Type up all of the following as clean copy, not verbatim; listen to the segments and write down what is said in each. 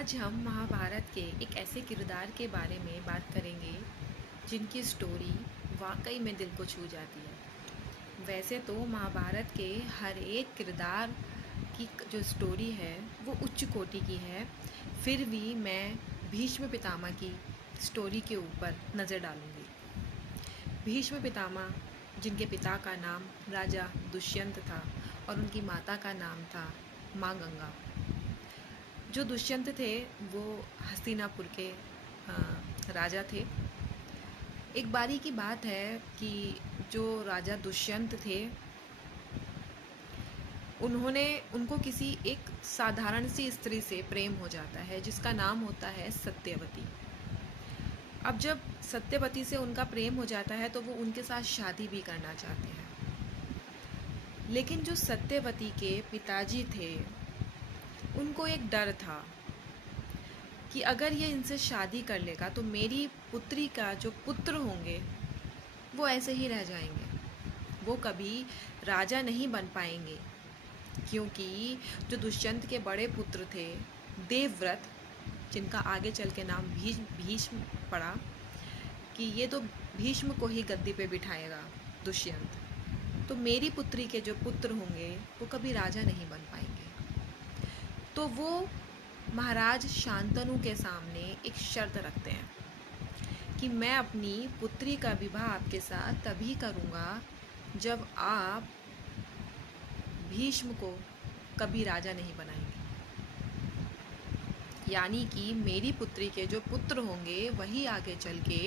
आज हम महाभारत के एक ऐसे किरदार के बारे में बात करेंगे जिनकी स्टोरी वाकई में दिल को छू जाती है। वैसे तो महाभारत के हर एक किरदार की जो स्टोरी है वो उच्च कोटि की है, फिर भी मैं भीष्म पितामह की स्टोरी के ऊपर नज़र डालूंगी। भीष्म पितामह, जिनके पिता का नाम राजा दुष्यंत था और उनकी माता का नाम था माँ गंगा। जो दुष्यंत थे वो हस्तिनापुर के राजा थे। एक बारी की बात है कि जो राजा दुष्यंत थे उनको किसी एक साधारण सी स्त्री से प्रेम हो जाता है जिसका नाम होता है सत्यवती। अब जब सत्यवती से उनका प्रेम हो जाता है तो वो उनके साथ शादी भी करना चाहते हैं, लेकिन जो सत्यवती के पिताजी थे उनको एक डर था कि अगर ये इनसे शादी कर लेगा तो मेरी पुत्री का जो पुत्र होंगे वो ऐसे ही रह जाएंगे, वो कभी राजा नहीं बन पाएंगे। क्योंकि जो दुष्यंत के बड़े पुत्र थे देवव्रत, जिनका आगे चल के नाम भीष्म पड़ा, कि ये तो भीष्म को ही गद्दी पे बिठाएगा दुष्यंत, तो मेरी पुत्री के जो पुत्र होंगे वो कभी राजा नहीं बन पाएंगे। तो वो महाराज शांतनु के सामने एक शर्त रखते हैं कि मैं अपनी पुत्री का विवाह आपके साथ तभी करूँगा जब आप भीष्म को कभी राजा नहीं बनाएंगे। यानी कि मेरी पुत्री के जो पुत्र होंगे वही आगे चल के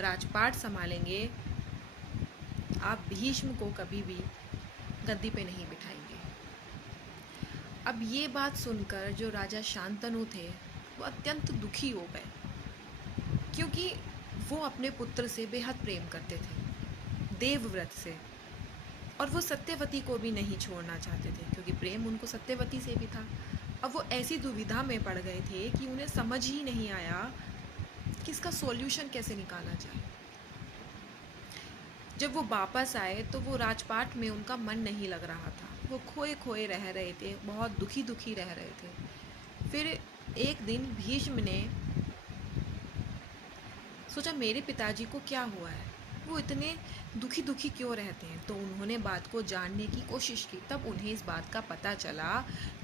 राजपाट संभालेंगे, आप भीष्म को कभी भी गद्दी पे नहीं बिठाएंगे। अब ये बात सुनकर जो राजा शांतनु थे वो अत्यंत दुखी हो गए, क्योंकि वो अपने पुत्र से बेहद प्रेम करते थे, देवव्रत से, और वो सत्यवती को भी नहीं छोड़ना चाहते थे क्योंकि प्रेम उनको सत्यवती से भी था। अब वो ऐसी दुविधा में पड़ गए थे कि उन्हें समझ ही नहीं आया कि इसका सॉल्यूशन कैसे निकाला जाए। जब वो वापस आए तो वो राजपाट में उनका मन नहीं लग रहा था, वो खोए खोए रह रहे थे, बहुत दुखी दुखी रह रहे थे। फिर एक दिन भीष्म ने सोचा मेरे पिताजी को क्या हुआ है, वो इतने दुखी दुखी क्यों रहते हैं। तो उन्होंने बात को जानने की कोशिश की, तब उन्हें इस बात का पता चला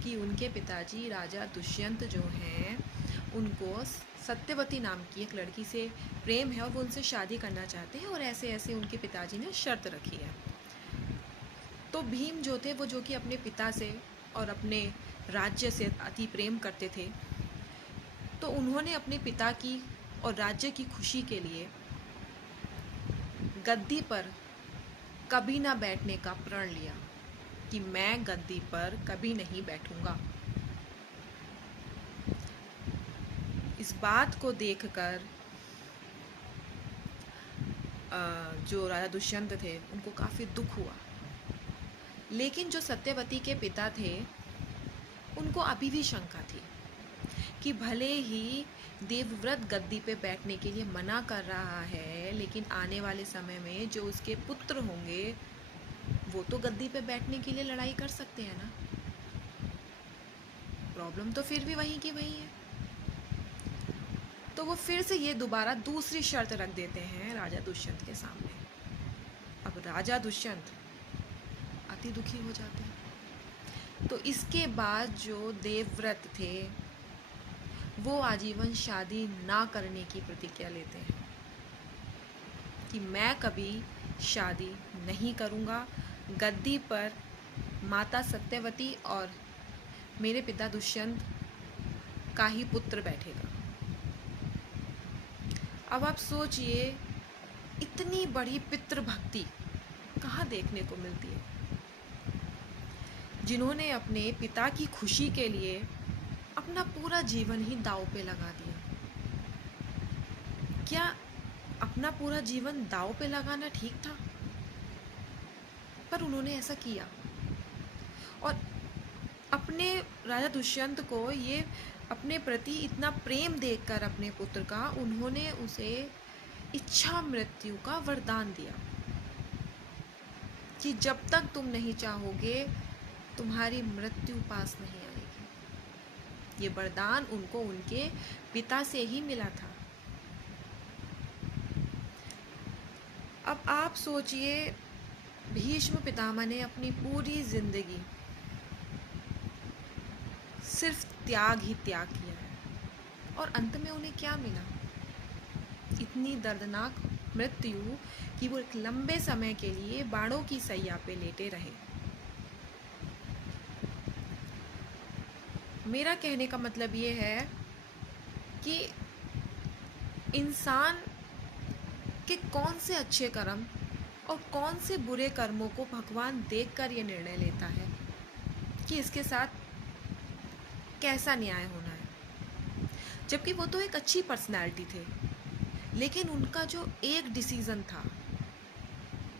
कि उनके पिताजी राजा दुष्यंत जो हैं उनको सत्यवती नाम की एक लड़की से प्रेम है और वो उनसे शादी करना चाहते हैं, और ऐसे ऐसे उनके पिताजी ने शर्त रखी है। तो भीम जो थे वो, जो कि अपने पिता से और अपने राज्य से अति प्रेम करते थे, तो उन्होंने अपने पिता की और राज्य की खुशी के लिए गद्दी पर कभी ना बैठने का प्रण लिया कि मैं गद्दी पर कभी नहीं बैठूंगा। इस बात को देखकर जो राजा दुष्यंत थे उनको काफ़ी दुख हुआ, लेकिन जो सत्यवती के पिता थे उनको अभी भी शंका थी कि भले ही देवव्रत गद्दी पे बैठने के लिए मना कर रहा है, लेकिन आने वाले समय में जो उसके पुत्र होंगे वो तो गद्दी पे बैठने के लिए लड़ाई कर सकते हैं ना। प्रॉब्लम तो फिर भी वहीं की वहीं है। तो वो फिर से ये दोबारा दूसरी शर्त रख देते हैं राजा दुष्यंत के सामने। अब राजा दुष्यंत अति दुखी हो जाते हैं। तो इसके बाद जो देवव्रत थे वो आजीवन शादी ना करने की प्रतिज्ञा लेते हैं कि मैं कभी शादी नहीं करूँगा, गद्दी पर माता सत्यवती और मेरे पिता दुष्यंत का ही पुत्र बैठेगा। अब आप सोचिए, इतनी बड़ी पितृभक्ति कहाँ देखने को मिलती है, जिन्होंने अपने पिता की खुशी के लिए अपना पूरा जीवन ही दांव पे लगा दिया। क्या अपना पूरा जीवन दांव पे लगाना ठीक था? पर उन्होंने ऐसा किया, और अपने राजा दुष्यंत को ये अपने प्रति इतना प्रेम देखकर अपने पुत्र का, उन्होंने उसे इच्छा मृत्यु का वरदान दिया कि जब तक तुम नहीं चाहोगे तुम्हारी मृत्यु पास नहीं आएगी। ये वरदान उनको उनके पिता से ही मिला था। अब आप सोचिए, भीष्म पितामह ने अपनी पूरी जिंदगी सिर्फ त्याग ही त्याग किया है, और अंत में उन्हें क्या मिला? इतनी दर्दनाक मृत्यु कि वो एक लंबे समय के लिए बाणों की सैया पे लेटे रहे। मेरा कहने का मतलब ये है कि इंसान के कौन से अच्छे कर्म और कौन से बुरे कर्मों को भगवान देखकर ये निर्णय लेता है कि इसके साथ कैसा न्याय होना है। जबकि वो तो एक अच्छी पर्सनैलिटी थे, लेकिन उनका जो एक डिसीज़न था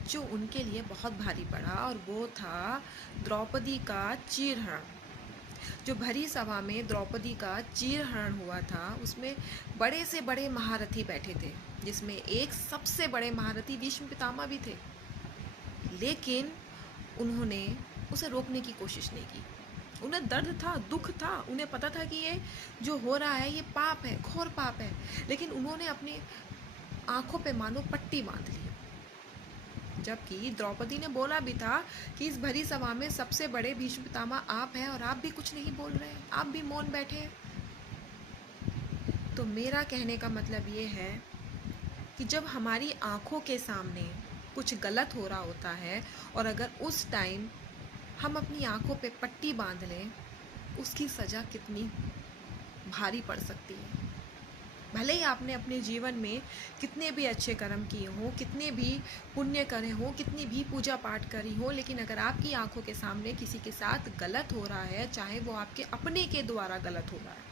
जो उनके लिए बहुत भारी पड़ा, और वो था द्रौपदी का चीरहरण। जो भरी सभा में द्रौपदी का चीरहरण हुआ था, उसमें बड़े से बड़े महारथी बैठे थे, जिसमें एक सबसे बड़े महारथी भीष्म पितामह भी थे, लेकिन उन्होंने उसे रोकने की कोशिश नहीं की। उन्हें दर्द था, दुख था, उन्हें पता था कि ये जो हो रहा है ये पाप है, घोर पाप है, लेकिन उन्होंने अपनी आंखों पे मानो पट्टी बांध ली। जबकि द्रौपदी ने बोला भी था कि इस भरी सभा में सबसे बड़े भीष्म पितामह आप हैं और आप भी कुछ नहीं बोल रहे हैं, आप भी मौन बैठे हैं। तो मेरा कहने का मतलब ये है कि जब हमारी आंखों के सामने कुछ गलत हो रहा होता है और अगर उस टाइम हम अपनी आंखों पे पट्टी बांध लें, उसकी सज़ा कितनी भारी पड़ सकती है। भले ही आपने अपने जीवन में कितने भी अच्छे कर्म किए हों, कितने भी पुण्य करे हों, कितनी भी पूजा पाठ करी हो, लेकिन अगर आपकी आंखों के सामने किसी के साथ गलत हो रहा है, चाहे वो आपके अपने के द्वारा गलत हो रहा है,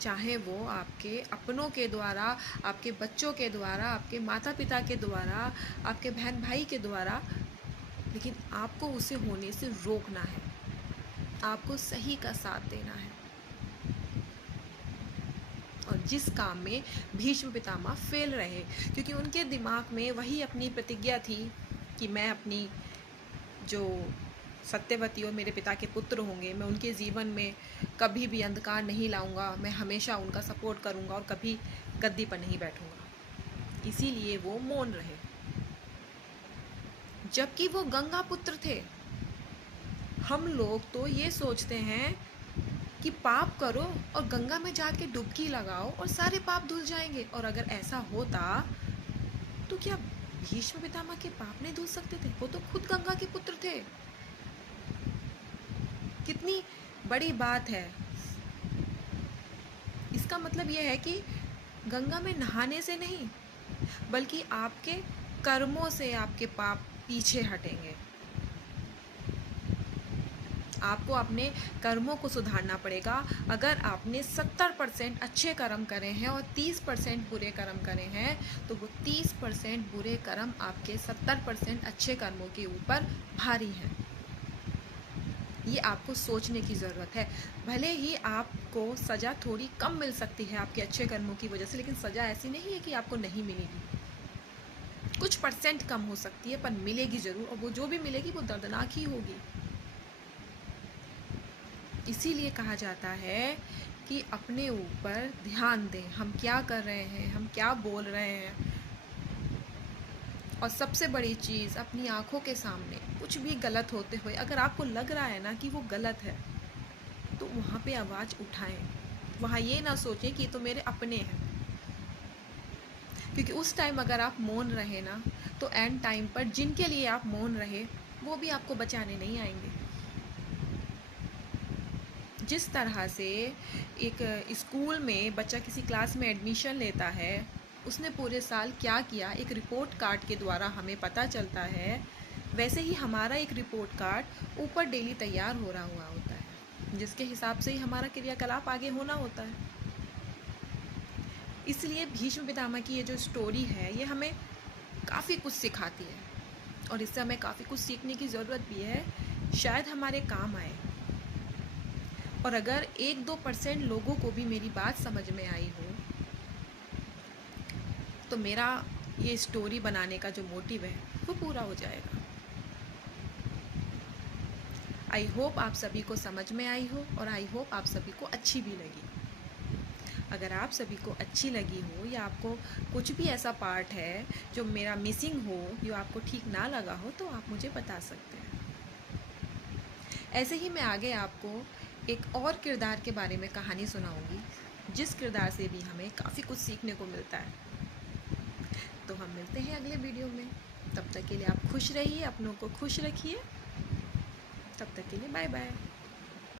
चाहे वो आपके अपनों के द्वारा, आपके बच्चों के द्वारा, आपके माता पिता के द्वारा, आपके बहन भाई के द्वारा, लेकिन आपको उसे होने से रोकना है, आपको सही का साथ देना है। और जिस काम में भीष्म पितामह फेल रहे, क्योंकि उनके दिमाग में वही अपनी प्रतिज्ञा थी कि मैं अपनी जो सत्यवती और मेरे पिता के पुत्र होंगे, मैं उनके जीवन में कभी भी अंधकार नहीं लाऊंगा, मैं हमेशा उनका सपोर्ट करूंगा और कभी गद्दी पर नहीं बैठूंगा। इसीलिए वो मौन रहे, जबकि वो गंगा पुत्र थे। हम लोग तो ये सोचते हैं कि पाप करो और गंगा में जाके डुबकी लगाओ और सारे पाप धुल जाएंगे, और अगर ऐसा होता तो क्या भीष्म पितामह के पाप नहीं धुल सकते थे? वो तो खुद गंगा के पुत्र थे। कितनी बड़ी बात है। इसका मतलब यह है कि गंगा में नहाने से नहीं, बल्कि आपके कर्मों से आपके पाप पीछे हटेंगे। आपको अपने कर्मों को सुधारना पड़ेगा। अगर आपने 70% अच्छे कर्म करे हैं और 30% बुरे कर्म करे हैं, तो वो 30% बुरे कर्म आपके 70% अच्छे कर्मों के ऊपर भारी हैं। ये आपको सोचने की ज़रूरत है। भले ही आपको सज़ा थोड़ी कम मिल सकती है आपके अच्छे कर्मों की वजह से, लेकिन सज़ा ऐसी नहीं है कि आपको नहीं मिलेगी। कुछ % कम हो सकती है, पर मिलेगी ज़रूर, और वो जो भी मिलेगी वो दर्दनाक ही होगी। इसीलिए कहा जाता है कि अपने ऊपर ध्यान दें, हम क्या कर रहे हैं, हम क्या बोल रहे हैं। और सबसे बड़ी चीज़, अपनी आंखों के सामने कुछ भी गलत होते हुए अगर आपको लग रहा है ना कि वो गलत है, तो वहाँ पे आवाज़ उठाएं। वहाँ ये ना सोचें कि ये तो मेरे अपने हैं, क्योंकि उस टाइम अगर आप मौन रहे ना, तो एंड टाइम पर जिनके लिए आप मौन रहे वो भी आपको बचाने नहीं आएंगे। जिस तरह से एक स्कूल में बच्चा किसी क्लास में एडमिशन लेता है, उसने पूरे साल क्या किया एक रिपोर्ट कार्ड के द्वारा हमें पता चलता है, वैसे ही हमारा एक रिपोर्ट कार्ड ऊपर डेली तैयार हो रहा हुआ होता है, जिसके हिसाब से ही हमारा क्रियाकलाप आगे होना होता है। इसलिए भीष्म पितामह की ये जो स्टोरी है, ये हमें काफ़ी कुछ सिखाती है, और इससे हमें काफ़ी कुछ सीखने की ज़रूरत भी है, शायद हमारे काम आए। और अगर 1-2% लोगों को भी मेरी बात समझ में आई हो, तो मेरा ये स्टोरी बनाने का जो मोटिव है वो पूरा हो जाएगा। आई होप आप सभी को समझ में आई हो और आई होप आप सभी को अच्छी भी लगी। अगर आप सभी को अच्छी लगी हो या आपको कुछ भी ऐसा पार्ट है जो मेरा मिसिंग हो, जो आपको ठीक ना लगा हो, तो आप मुझे बता सकते हैं। ऐसे ही मैं आगे आपको एक और किरदार के बारे में कहानी सुनाऊंगी, जिस किरदार से भी हमें काफ़ी कुछ सीखने को मिलता है। तो हम मिलते हैं अगले वीडियो में। तब तक के लिए आप खुश रहिए, अपनों को खुश रखिए। तब तक के लिए बाय बाय।